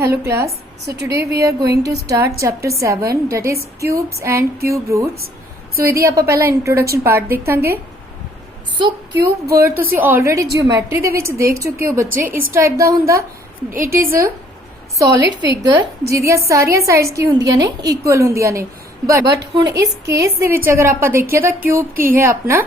Hello class. So today we are going to start chapter 7 that is cubes and cube roots. So ਇਹਦੀ ਆਪਾਂ ਪਹਿਲਾਂ introduction part ਦੇਖਾਂਗੇ. So cube word ਤੁਸੀਂ already geometry ਦੇ ਵਿੱਚ ਦੇਖ ਚੁੱਕੇ ਹੋ ਬੱਚੇ. ਇਸ type ਦਾ ਹੁੰਦਾ. It is a solid figure ਜਿਹਦੀਆਂ ਸਾਰੀਆਂ sides ਕੀ ਹੁੰਦੀਆਂ ਨੇ equal ਹੁੰਦੀਆਂ ਨੇ. But ਹੁਣ ਇਸ case ਦੇ ਵਿੱਚ ਅਗਰ ਆਪਾਂ ਦੇਖੀਏ ਤਾਂ cube ਕੀ ਹੈ ਆਪਣਾ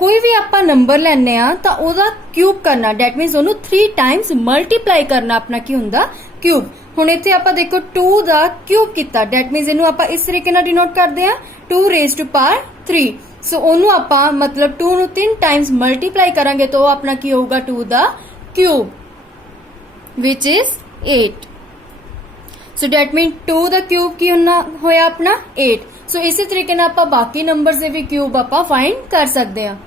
कोई भी आप नंबर लैने तो ओदा क्यूब करना डेट मीनस ओनू 3 टाइम्स मल्टीप्लाई करना अपना की हुंदा क्यूब. हुण इत्थे आपां देखो 2 दा क्यूब कीता डेट मीनस इनू आपां इस तरीके नाल डिनोट करदे आ 2 रेज़ टू पावर 3. सो ओनू आपां मतलब 2 नू 3 टाइम्स मल्टीप्लाई करांगे तो अपना की होगा 2 दा cube which is 8. So that mean 2 दा क्यूब की होया अपना 8. सो इसी तरीके नाल आपां बाकी नंबर से भी क्यूब आपां फाइंड कर सकते हैं.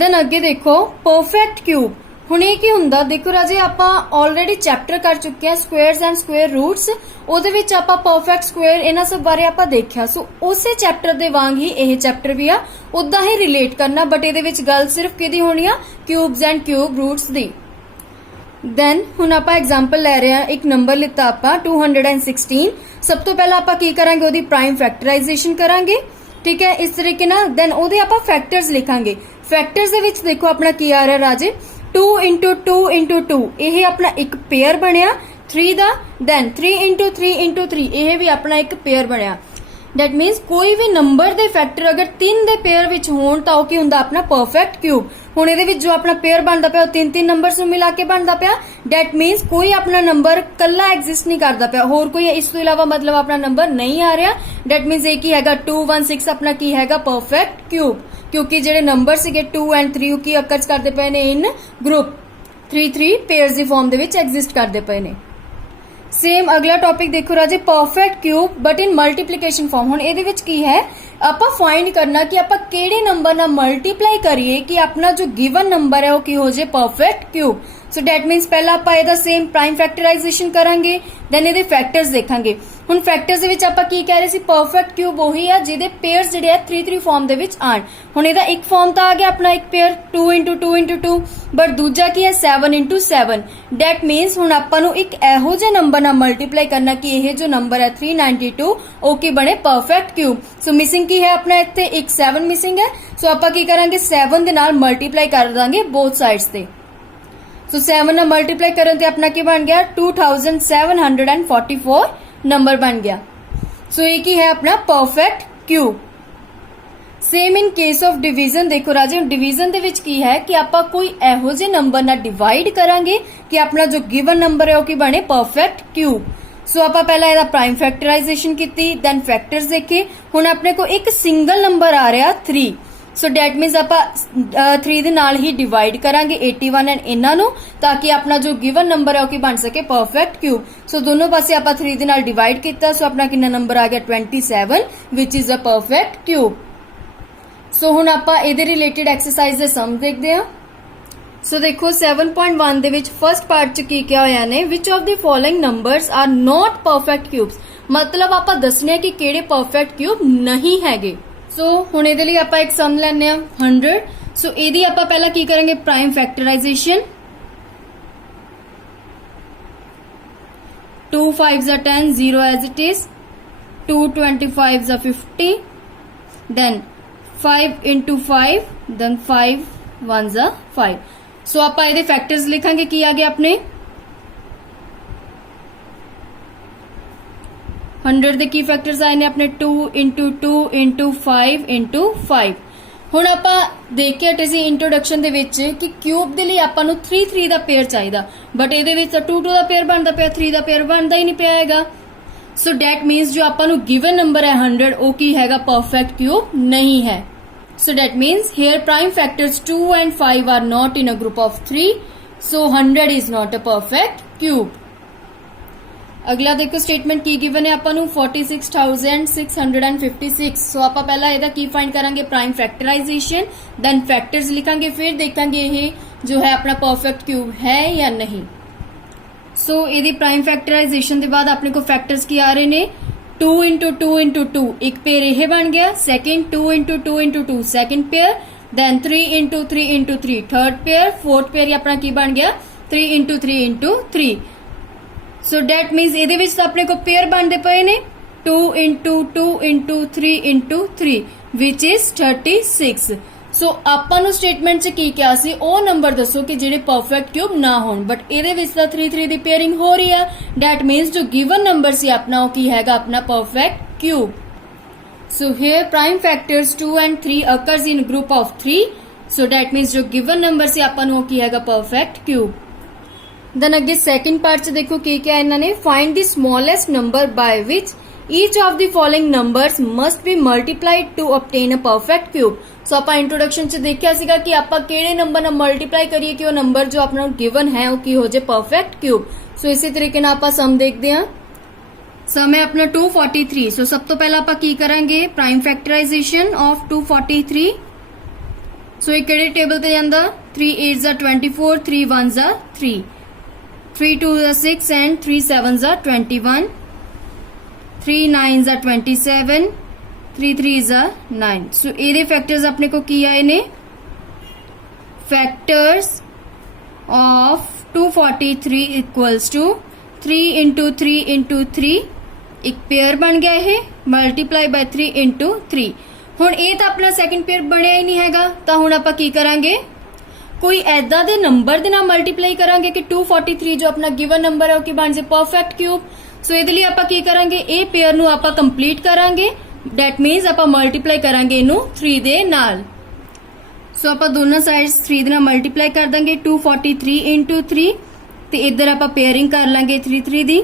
देन अगे देखो परफेक्ट क्यूब. हुण ये की हुंदा देखो राजे आपां ऑलरेडी चैप्टर कर चुके हैं स्क्वेयर्स एंड स्क्वेयर रूट्स. ओदे विच आपां परफेक्ट स्क्वेयर इन्हां सब बारे आपां देखिया. सो उसे चैप्टर दे वांग ही यह चैप्टर भी आ उदां ही रिलेट करना बट इहदे विच गल सिर्फ किहदी होनी आ क्यूब्स एंड क्यूब रूट्स दी. देन हुण आपां एग्जाम्पल लै रहे हैं. एक नंबर लिता आपां 216. सब तो पहला आपां की करांगे ओदी प्राइम फैक्टराइजेशन करांगे. ठीक है इस तरीके नाल. देन ओदे आपां फैक्टर्स लिखांगे. फैक्टर्स दे विच देखो अपना की आ रहा राजे 2 इंटू 2 इंटू 2 यह अपना एक पेयर बनया 3 दा. देन 3 इंटू 3 इंटू 3 यह भी अपना एक पेयर बनया. डेट मीनस कोई भी नंबर दे फैक्टर अगर 3 दे पेयर विच होण तां की हुंदा अपना परफेक्ट क्यूब. हुण इहदे विच जो अपना पेयर बनदा पिया 3 नंबर्स नूं मिला के बनदा पिया. डेट मीनस कोई अपना नंबर कल्ला एग्जिस्ट नहीं करदा पिया होर कोई इस तो इलावा मतलब अपना नंबर नहीं आ रहा. डेट मीनस ये की हैगा 2 1 6 अपना की हैगा परफेक्ट क्यूब क्योंकि जेडे नंबर सीगे 2 एंड 3 की अकर्स करते पे ने इन ग्रुप 3 पेयर्स दी फॉर्म दे विच एग्जिस्ट करते पे ने. सेम अगला टॉपिक देखो राजे perfect cube but in multiplication form. हुण इहदे विच की है आपां फाइंड करना कि आपां किहड़े नंबर नाल मल्टीप्लाई करिए कि अपना जो गिवन नंबर है वो की हो जाए परफेक्ट क्यूब. सो डेट मीनस पहला आपां इहदा सेम प्राइम फैक्टराइजेशन करांगे. देन इहदे फैक्टर्स देखांगे. हुण फैक्टर्स दे विच आपां की कह रहे सी परफेक्ट क्यूब वही है जिहदे पेयर्स जिहड़े है 3 फॉर्म दे विच आण. हुण इहदा एक फॉर्म तो आ गया अपना एक पेयर 2 इंटू 2 इंटू 2 बट दूजा की है 7 इंटू 7. डेट मीनस हुण आपां नूं एक इहो जिहा नंबर नाल मल्टीप्लाई करना कि यह जो नंबर है 392 ओ की बने परफेक्ट क्यूब. सो मिसिंग की है अपना इत्थे एक 7 मिसिंग है. सो आपां की करांगे 7 दे नाल मल्टीप्लाई कर दांगे बोथ साइड्स ते. सो 7 नाल मल्टीप्लाई करन ते अपना की बन गया 2744 नंबर बन गया. सो ये की है अपना perfect cube. Same in case of division देखो राजे डिवीजन दे विच की है कि आपां कोई इहो जे नंबर नाल डिवाइड करांगे कि अपना जो गिवन नंबर है वो की बने परफेक्ट क्यूब. सो आपां पहला इहदा प्राइम फैक्टराइजेशन कीती देन फैक्टर्स देखे. हुण अपने को एक सिंगल नंबर आ रहा 3. सो डेट मीनस आपां 3 दे नाल ही डिवाइड करांगे 81 एंड इन्हां नूं ताकि अपना जो गिवन नंबर है वो की बन सके परफेक्ट क्यूब. सो दोनों पासे आपां 3 दे नाल डिवाइड कीता. सो अपना कितना नंबर आ गया 27 which is a perfect cube. So हुण आपां इहदे रिलेटेड एक्सरसाइज दे सम देखदे हां. सो देखो 7.1 दे विच फर्स्ट पार्ट च की क्या होया ने which of the following numbers are not perfect cubes. मतलब आपां दसने कि किहड़े परफेक्ट क्यूब नहीं हैगे. सो हुण इहदे लई आपां एक सम लैने आ 100. सो इहदी आपां पहला की करेंगे prime factorisation 2 5s are 10 0 as it is 2 25s are 50 then 5 into 5 then 5 1s are 5. सो आप इहदे फैक्टर्स लिखांगे की आ गया अपने 100 दे की फैक्टर्स आए ने अपने 2 इंटू 2 इंटू 5 इंटू 5. हुण आपां देख के हटे सी इंट्रोडक्शन दे विच कि क्यूब दे लई आपां नूं 3 दा पेयर चाहिदा बट इहदे विच 2 दा पेयर बनदा पिया 3 दा पेयर बनदा ही नहीं पिया हैगा. सो डेट मीनस जो आपां नूं गिवन नंबर है 100 ओ की हैगा परफेक्ट क्यूब नहीं है. So that means here prime factors 2 and 5 are not in a group of 3. So 100 is not a perfect cube. अगला देखो स्टेटमेंट की गिवन है आपां नूं 46,656. सो आपां पहला इहदा की फाइंड करांगे प्राइम फैक्टराइजेशन देन फैक्टर्स लिखांगे फिर देखांगे ये जो है अपना परफेक्ट क्यूब है या नहीं. सो इहदी प्राइम फैक्टराइजेशन के बाद अपने को फैक्टर्स की आ रहे ने 2 इंटू 2 इंटू 2 एक पेयर यह बन गया. Second 2 into 2 into 2 second pair. Then 3 into 3 into 3 third pair. Fourth pair अपना की बन गया 3 into 3 into 3. So that means ਇਹਦੇ ਵਿੱਚ ਤਾਂ ਆਪਣੇ ਕੋ ਪੇਅਰ ਬਣਦੇ ਪਏ ਨੇ 2 into 2 into 3 into 3 which is 36। ਸੋ ਆਪਾਂ ਨੂੰ ਸਟੇਟਮੈਂਟ 'ਚ ਕੀ ਕਿਹਾ ਸੀ ਉਹ ਨੰਬਰ ਦੱਸੋ ਕਿ ਜਿਹੜੇ ਪਰਫੈਕਟ ਕਿਊਬ ਨਾ ਹੋਣ ਬਟ ਇਹਦੇ ਵਿੱਚ ਤਾਂ 3 3 ਦੀ ਪੇਅਰਿੰਗ ਹੋ ਰਹੀ ਆ ਡੈਟ ਮੀਨਸ ਜੋ ਗਿਵਨ ਨੰਬਰ ਸੀ ਆਪਣਾ ਉਹ ਕੀ ਹੈਗਾ ਆਪਣਾ perfect cube. So here prime factors 2 and 3 occurs in group of 3. So that means जो given number से अपन वो की हैगा perfect cube. Then अगे second part से देखो क्या है इन्होंने find the smallest number by which each of the following numbers must be multiplied to obtain a perfect cube. So ਆਪਾਂ introduction ਚ देखा सीगा कि ਆਪਾਂ ਕਿਹੜੇ ਨੰਬਰ ਨਾਲ ਮਲਟੀਪਲਾਈ ਕਰੀਏ ਕਿ ਉਹ ਨੰਬਰ ਜੋ ਆਪਣਾ ਗਿਵਨ ਹੈ ਉਹ ਕੀ ਹੋ ਜਾਏ perfect cube. So ਇਸੇ ਤਰੀਕੇ ਨਾਲ ਆਪਾਂ ਸਮ ਦੇਖਦੇ ਹਾਂ। सम है अपना 243। सो सब तो पहला आप की करांगे प्राइम फैक्टराइजेशन ऑफ 243। सो ये केड़े टेबल ते जांदा 3 8 जा 24 3 1 जा 3 3 2 जा 6 एंड 3 7 जा 21 3 9 जा 27 3 3 जा 9। सो ਇਹਦੇ फैक्टर्स अपने को की आए ने factors of 243 equals to 3 into 3 into 3 एक पेयर बन गया है मल्टीप्लाई बाय 3 into 3। ਹੁਣ ਇਹ ਤਾਂ ਆਪਣਾ ਸੈਕੰਡ ਪੇਅਰ ਬਣਿਆ ਹੀ ਨਹੀਂ ਹੈਗਾ ਤਾਂ ਹੁਣ ਆਪਾਂ ਕੀ ਕਰਾਂਗੇ ਕੋਈ ਐਦਾਂ ਦੇ ਨੰਬਰ ਦੇ ਨਾਲ ਮਲਟੀਪਲਾਈ ਕਰਾਂਗੇ ਕਿ 243 ਜੋ ਆਪਣਾ ਗਿਵਨ ਨੰਬਰ ਹੈ ਉਹ ਕੀ ਬਣ ਜੇ ਪਰਫੈਕਟ ਕਿਊਬ। ਸੋ ਇਹਦੇ ਲਈ ਆਪਾਂ ਕੀ ਕਰਾਂਗੇ ਇਹ ਪੇਅਰ ਨੂੰ ਆਪਾਂ ਕੰਪਲੀਟ ਕਰਾਂਗੇ ਦੈਟ ਮੀਨਸ ਆਪਾਂ ਮਲਟੀਪਲਾਈ ਕਰਾਂਗੇ ਇਹਨੂੰ 3 ਦੇ ਨਾਲ। ਸੋ ਆਪਾਂ ਦੋਨਾਂ ਸਾਈਡਸ 3 ਦੇ ਨਾਲ ਮਲਟੀਪਲਾਈ ਕਰ ਦਾਂਗੇ 243 into 3 ਤੇ ਇੱਧਰ ਆਪਾਂ ਪੇਅਰਿੰਗ ਕਰ ਲਾਂਗੇ 3 3 ਦੀ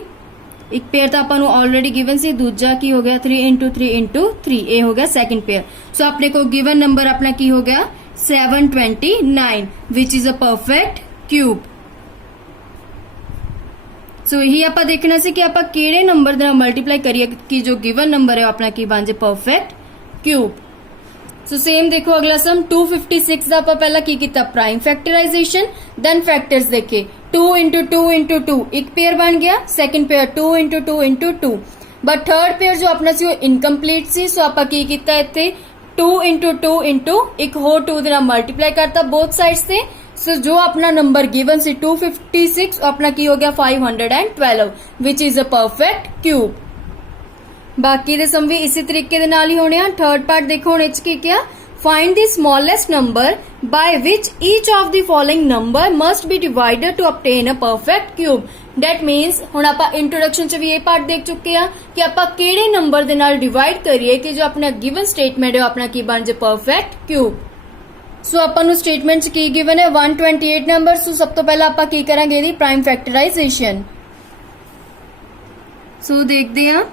ਇੱਕ ਪੇਅਰ ਤਾਂ ਆਪਾਂ ਨੂੰ ਆਲਰੇਡੀ ਗਿਵਨ ਸੀ ਦੂਜਾ ਕੀ ਹੋ ਗਿਆ 3 into 3 into 3 ਇਹ ਹੋ ਗਿਆ ਸੈਕੰਡ ਪੇਅਰ। ਸੋ ਆਪਣੇ ਕੋ ਗਿਵਨ ਨੰਬਰ ਆਪਣਾ ਕੀ ਹੋ ਗਿਆ 729 which is a perfect cube। ਸੋ ਇਹੀ ਆਪਾਂ ਦੇਖਣਾ ਸੀ ਕਿ ਆਪਾਂ ਕਿਹੜੇ ਨੰਬਰ ਦੇ ਨਾਲ ਮਲਟੀਪਲਾਈ ਕਰੀਏ ਕਿ ਜੋ ਗਿਵਨ ਨੰਬਰ ਹੈ ਆਪਣਾ ਕੀ ਬਣ ਜੇ ਪਰਫੈਕਟ ਕਿਊਬ। सो सेम देखो अगला सम 256 ਦਾ ਆਪਾਂ ਪਹਿਲਾਂ ਕੀ ਕੀਤਾ ਪ੍ਰਾਈਮ ਫੈਕਟਰਾਈजेशन ਦੈਨ ਫੈਕਟਰਸ ਦੇਖੇ 2 into 2 into 2 ਇੱਕ ਪੇਅਰ ਬਣ ਗਿਆ second pair 2 into 2 into 2 but third pair ਜੋ ਆਪਣਾ ਸੀ ਉਹ ਇਨਕੰਪਲੀਟ ਸੀ ਸੋ ਆਪਾਂ ਕੀ ਕੀਤਾ ਇੱਥੇ 2 into 2 into ਇੱਕ ਹੋਰ 2 ਦੇ ਨਾਲ ਮਲਟੀਪਲਾਈ ਕਰਤਾ ਬੋਥ ਸਾਈਡਸ ਤੇ। ਸੋ ਜੋ ਆਪਣਾ ਨੰਬਰ ਗਿਵਨ ਸੀ 256 ਆਪਣਾ ਕੀ ਹੋ ਗਿਆ 512 which is a perfect cube। ਬਾਕੀ ਦੇ ਸਮ ਵੀ ਇਸੇ ਤਰੀਕੇ ਦੇ ਨਾਲ ਹੀ ਹੋਣੇ ਆ। ਥਰਡ ਪਾਰਟ ਦੇਖੋ ਹੁਣ ਇਹ ਕੀ ਕਿਹਾ find the smallest number by which each of the following number must be divided to obtain a perfect cube। that means ਹੁਣ ਆਪਾਂ ਇੰਟਰੋਡਕਸ਼ਨ ਚ ਵੀ ਇਹ ਪਾਰਟ ਦੇਖ ਚੁੱਕੇ ਆ ਕਿ ਆਪਾਂ ਕਿਹੜੇ ਨੰਬਰ ਦੇ ਨਾਲ ਡਿਵਾਈਡ ਕਰੀਏ ਕਿ ਜੋ ਆਪਣਾ ਗਿਵਨ ਸਟੇਟਮੈਂਟ ਹੈ ਆਪਣਾ ਕੀ ਬਣ ਜੇ ਪਰਫੈਕਟ ਕਿਊਬ। ਸੋ ਆਪਾਂ ਨੂੰ ਸਟੇਟਮੈਂਟ ਚ ਕੀ ਗਿਵਨ ਹੈ 128 ਨੰਬਰ। ਸੋ ਸਭ ਤੋਂ ਪਹਿਲਾਂ ਆਪਾਂ ਕੀ ਕਰਾਂਗੇ ਇਹਦੀ ਪ੍ਰਾਈਮ ਫੈਕਟਰਾਈजेशन। ਸੋ ਦੇਖਦੇ ਆ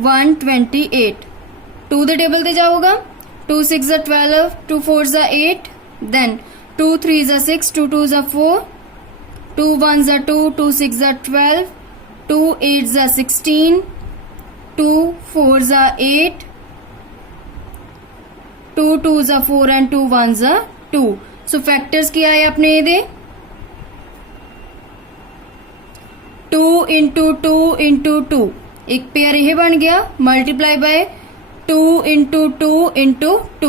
128 2 ਦੇ ਟੇਬਲ ਤੇ ਜਾਊਗਾ 2 6 जा 12 2 4 जा 8 then 2 3 जा 6 2 2 जा 4 2 1 जा 2 2 6 जा 12 2 8 जा 16 2 4 जा 8 2 2 जा 4 and 2 1 जा 2। सो फैक्टर्स क्या है अपने ये 2 into 2 into 2 एक पेयर यह बन गया मल्टीप्लाई बाय 2 into 2 into 2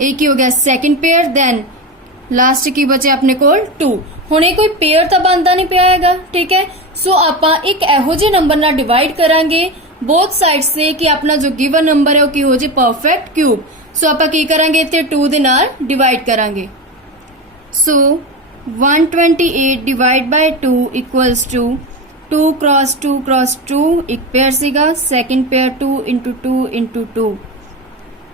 एक ही हो गया सेकंड पेयर देन लास्ट की बचे अपने को 2। हुणे कोई पेयर तो बनता नहीं पिया हैगा ठीक है। सो आपां एक एहो जे नंबर नाल डिवाइड करांगे बोथ साइड से कि अपना जो गिवन नंबर है वो की हो जे परफेक्ट क्यूब। सो आपां की करांगे इत्थे 2 दे नाल डिवाइड करांगे। So 128 divide by 2 equals to 2 cross 2 cross 2 एक पेयर सीगा second pair 2 into 2 into 2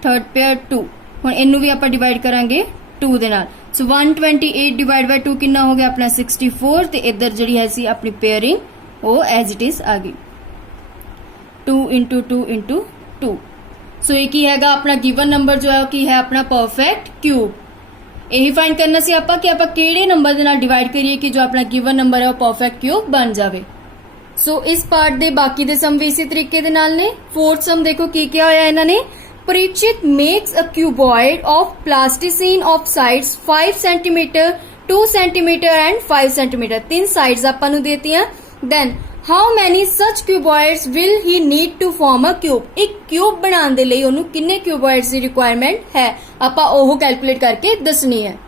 third pair 2। हुण इनू भी आपां डिवाइड करांगे 2 दे नाल। सो 128 डिवाइड बाय 2 कितना हो गया अपना 64 ते इधर जिहड़ी है सी अपनी पेयरिंग वो एज इट इज आ गई 2 into 2 into 2। सो ये की हैगा अपना गिवन नंबर जो है की है अपना परफेक्ट क्यूब। यही फाइंड करना सी आपां कि आपां किहड़े नंबर दे नाल डिवाइड करिए कि जो अपना गिवन नंबर है वो परफेक्ट क्यूब बन जावे। सो इस पार्ट दे बाकी दे सम भी इसी तरीके दे नाल ने। फोर्थ सम देखो की क्या होया इन्हां ने Parikshit makes a cuboid of plasticine of sides 5 cm 2 cm and 5 cm। 3 sides आपां नूं देतियां then how many such cuboids will he need to form a cube. एक क्यूब बनाने दे लई ओनू किन्ने क्यूबॉइड्स दी रिक्वायरमेंट है आपां ओह कैलकुलेट करके दसनी है।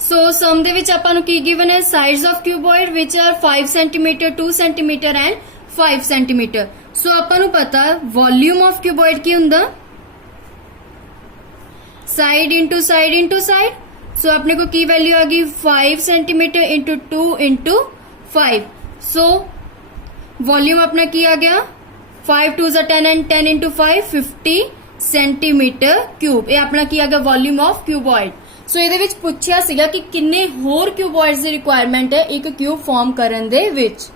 ਸੋ ਸਮ ਦੇ ਵਿੱਚ ਆਪਾਂ ਨੂੰ ਕੀ ਗਿਵਨ ਹੈ, sides of cuboid which are 5 centimetre 2 centimetre and 5 centimetre. So ਆਪਾਂ ਨੂੰ ਪਤਾ ਵੋਲਿਊਮ ਆਫ ਕਿਊਬੋਇਡ ਕੀ ਹੁੰਦਾ, ਸਾਈਡ ਇੰਟੂ ਸਾਈਡ। ਸੋ ਆਪਣੇ को की वैल्यू आ गई 5 centimetre into 2 into 5। So volume अपना की आ गया 5 2 10 एंड 10 इंटू 5 50 सेंटीमीटर क्यूब। ये अपना की आ गया वॉल्यूम ऑफ क्यूबॉइड। सो ਇਹਦੇ ਵਿੱਚ ਪੁੱਛਿਆ ਸੀਗਾ ਕਿ ਕਿੰਨੇ ਹੋਰ ਕਿਊਬॉइड्स ਦੀ ਰਿਕੁਆਇਰਮੈਂਟ ਹੈ ਇੱਕ ਕਿਊਬ ਫਾਰਮ ਕਰਨ ਦੇ ਵਿੱਚ।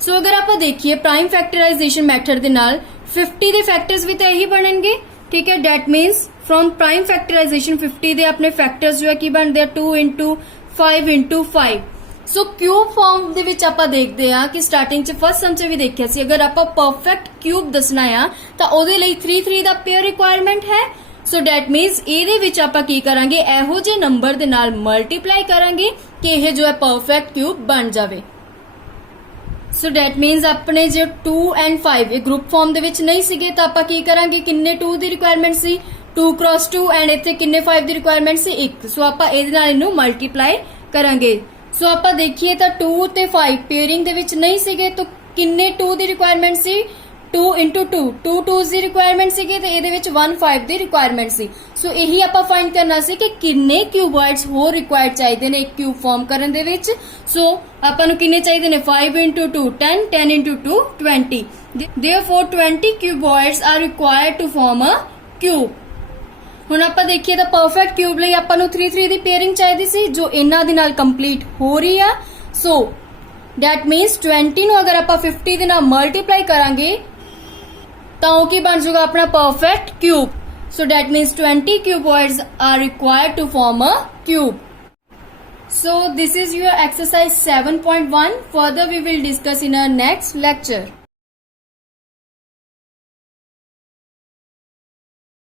ਸੋ ਅਗਰ ਆਪਾਂ ਦੇਖੀਏ ਪ੍ਰਾਈਮ ਫੈਕਟਰਾਈਜੇਸ਼ਨ ਮੈਥਡ ਦੇ ਨਾਲ 50 ਦੇ ਫੈਕਟਰਸ ਵੀ ਤਾਂ ਇਹੀ ਬਣਨਗੇ, ਠੀਕ ਹੈ। That means from prime factorisation 50 ਦੇ ਆਪਣੇ ਫੈਕਟਰਸ ਜੋ ਹੈ ਕੀ ਬਣਦੇ ਆ 2 into 5 into 5। ਸੋ ਕਿਊਬ ਫਾਰਮ ਦੇ ਵਿੱਚ ਆਪਾਂ ਦੇਖਦੇ ਆ ਕਿ ਸਟਾਰਟਿੰਗ ਚ ਫਸਟ ਸਮ ਚ ਵੀ ਦੇਖਿਆ ਸੀ ਅਗਰ ਆਪਾਂ ਪਰਫੈਕਟ ਕਿਊਬ ਦੱਸਣਾ ਆ ਤਾਂ ਉਹਦੇ ਲਈ 3 3 ਦਾ ਪੇਅਰ ਰਿਕੁਆਇਰਮੈਂਟ ਹੈ। ਸੋ ਡੈਟ ਮੀਨਸ ਇਹਦੇ ਵਿੱਚ ਆਪਾਂ ਕੀ ਕਰਾਂਗੇ, ਇਹੋ ਜਿਹੇ ਨੰਬਰ ਦੇ ਨਾਲ ਮਲਟੀਪਲਾਈ ਕਰਾਂਗੇ ਕਿ ਇਹ ਜੋ ਹੈ ਪਰਫੈਕਟ ਕਿਊਬ ਬਣ ਜਾਵੇ। ਸੋ ਡੈਟ ਮੀਨਸ ਆਪਣੇ ਜੋ 2 and 5 ਇਹ ਗਰੁੱਪ ਫਾਰਮ ਦੇ ਵਿੱਚ ਨਹੀਂ ਸੀਗੇ ਤਾਂ ਆਪਾਂ ਕੀ ਕਰਾਂਗੇ, ਕਿੰਨੇ 2 ਦੀ ਰਿਕੁਆਇਰਮੈਂਟ ਸੀ 2 cross 2 ਐਂਡ ਇੱਥੇ ਕਿੰਨੇ 5 ਦੀ ਰਿਕੁਆਇਰਮੈਂਟ ਸੀ 1। ਸੋ ਆਪਾਂ ਇਹਦੇ ਨਾਲ ਇਹਨੂੰ ਮਲਟੀਪਲਾਈ ਕਰਾਂਗੇ। ਸੋ ਆਪਾਂ ਦੇਖੀਏ ਤਾਂ 2 ਤੇ 5 ਪੇਅਰਿੰਗ ਦੇ ਵਿੱਚ ਨਹੀਂ ਸੀਗੇ ਤਾਂ ਕਿੰਨੇ 2 ਦੀ ਰਿਕੁਆਇਰਮੈਂਟ ਸੀ 2 into 2 2 2s ਦੀ ਰਿਕੁਆਇਰਮੈਂਟ ਸੀਗੀ ਤੇ ਇਹਦੇ ਵਿੱਚ 1 5 ਦੀ ਰਿਕੁਆਇਰਮੈਂਟ ਸੀ। ਸੋ ਇਹੀ ਆਪਾਂ ਫਾਈਂਡ ਕਰਨਾ ਸੀ ਕਿ ਕਿੰਨੇ ਕਿਊਬॉइड्स ਹੋਰ ਰਿਕੁਆਇਰਡ ਚਾਹੀਦੇ ਨੇ ਇੱਕ ਕਿਊਬ ਫਾਰਮ ਕਰਨ ਦੇ ਵਿੱਚ। ਸੋ ਆਪਾਂ ਨੂੰ ਕਿੰਨੇ ਚਾਹੀਦੇ ਨੇ 5 into 2 10 10 into 2 20। therefore 20 cuboids are required to form a cube। ਹੁਣ ਆਪਾਂ ਦੇਖੀਏ ਤਾਂ ਪਰਫੈਕਟ ਕਿਊਬ ਲਈ ਆਪਾਂ ਨੂੰ 3 3 ਦੀ ਪੇਅਰਿੰਗ ਚਾਹੀਦੀ ਸੀ ਜੋ ਇਹਨਾਂ ਦੇ ਨਾਲ ਕੰਪਲੀਟ ਹੋ ਰਹੀ ਆ। ਸੋ ਡੈਟ ਮੀਨਸ 20 ਨੂੰ ਅਗਰ ਆਪਾਂ 50 ਦੇ ਨਾਲ ਮਲਟੀਪਲਾਈ ਕਰਾਂਗੇ ਤਾਂ ਉਹ ਕੀ ਬਣ ਜਾਊਗਾ ਆਪਣਾ perfect cube. So that means 20 cuboids are required to form a cube। So this is your exercise 7.1. Further we will discuss in our next lecture.